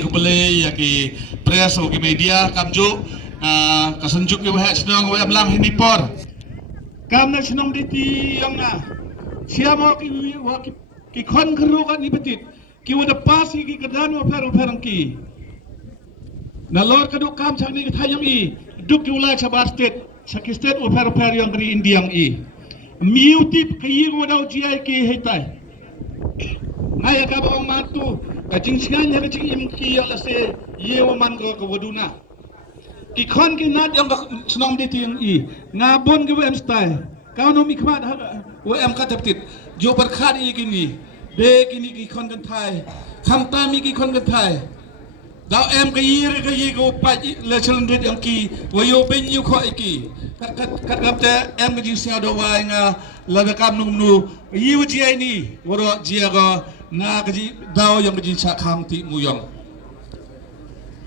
boleh ya ki press o ki media kamju kasunjuk ki wahak senang wa amlang hini por kam na senang diti yang na siapa ki kon keru kan ni petit ki wada pas ki kedan wa perang ki na lor kaduk kam chak ni thayang I duk ki ulai chabar state sakit state wa per yang ri indiang I miutip ki wada ujiai ki hetai ngaya ka bang mantu kajing singan ya kajing imki ya lase ye man ko waduna ki khon ki nat yang senong di ting I ngabon ke em style kau no mi khmat wa em ka taptit jo par khat I kini be kini ki khon kan thai kham ta mi ki khon kan thai dau em ka yi ko pa le chalun dit yang ki wa yo ben yu kho ki kat gam te em ka jing sia do wa nga la da kam num nu yi wa ji ai ni wa ro ji ga na ka ji dau yang ka ji cha kham ti mu yong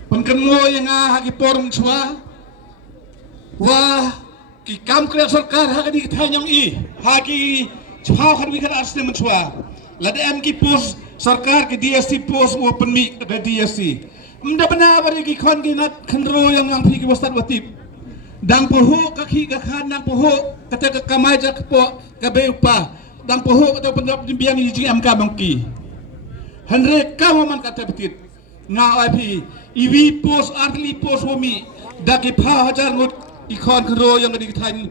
pun kan mo yang ha ki porm chwa wa ki kam kre sarkar ha ka di thai nyong I ha ki chwa khan wi khan asne man chwa la da em ki post sarkar ki DSC post open mi ka DSC mda bana bari ki khon ki nat khandro yang phi ki wasat watip dang poho ka khi ka khan dang poho kata ka kamai ja po ka be pa dang poho ka pendap biang ji am ka bangki hanre ka man kata betit nga IP iwi post artli post homi da ki pha hajar ngut I khon khandro yang di than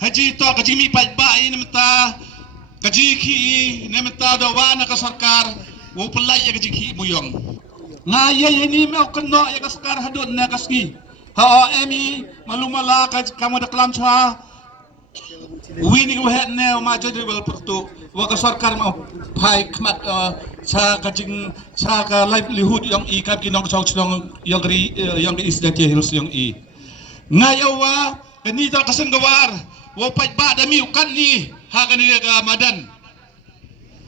haji to ka ji mi pai ba I namta ka ji khi namta da wa na ka sarkar wo pelai ya ka ji khi muyong nga ye ni me okno ya ka sarkar hadon na kaski ha emi malumala ka kamu da klam cha wini ko het ne ma jadi bel pertu wa ka sarkar ma phai khmat cha ka jing cha ka livelihood yang I kap ki nong chong chong yang ri yang is da te hills yang I ngayawa kani ta kasen gawar wa pai ba da mi kan ni ha ka ni ga madan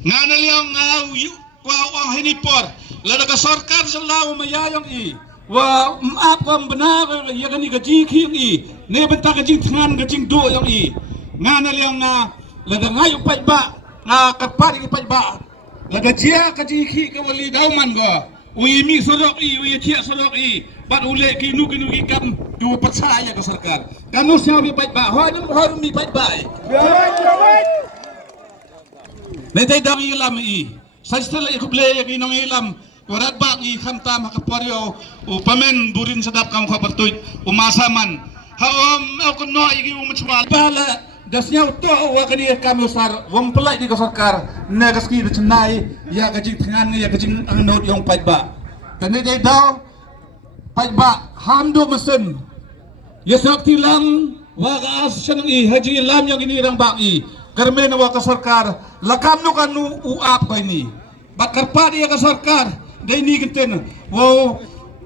ngana liang kwa wang hini por la ka sarkar sallahu mayayang I wa maaf wa benar ya kan ni gaji khi I ne benta gaji thangan gaji do yang I ngana liang la da ngayu pai ba ka pa ni pai ba la gaji gaji khi ka wali dauman go ui mi sorok I ui chia sorok I bat ule ki nu ki kam du percaya ke sarkar kanu sia mi pai ba ho mi pai ba ne dai dang ilam I sajstel I kuble ya ki nong ilam warat ba I khamta makaporyo upamen burin sedap kam khabartuit umasaman haom kono I ki umchwal bala dasnya to wa kani kam usar wong pelai di sarkar ne kaski de chnai ya gajing thangan ya gajing angnot yong pai ba kani dai daw pai ba hamdo mesen ya sak tilang wa ga asyan I haji lam yang ini rang ba I karmen wa ka sarkar lakam no kanu uap ko ini bakar pa dia ka sarkar dai ni kiten wo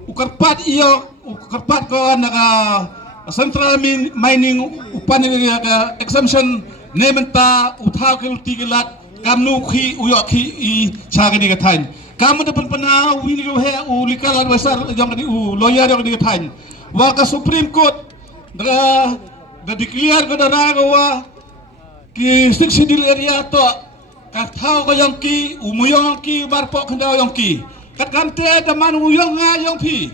ukarpat iyo ukarpat ko naga central mining upan ka exemption nementa uthaw ke tigilat kamnu khi uyo khi I chagani ka thain kamu depan pana wini ko he ulikal advisor yang di lawyer yang di thain wa ka supreme court da declare ko da wa ki sidil area to ka thaw ko yang ki umuyong ki barpo khandaw yang ki kat kamte da man uyong nga yang phi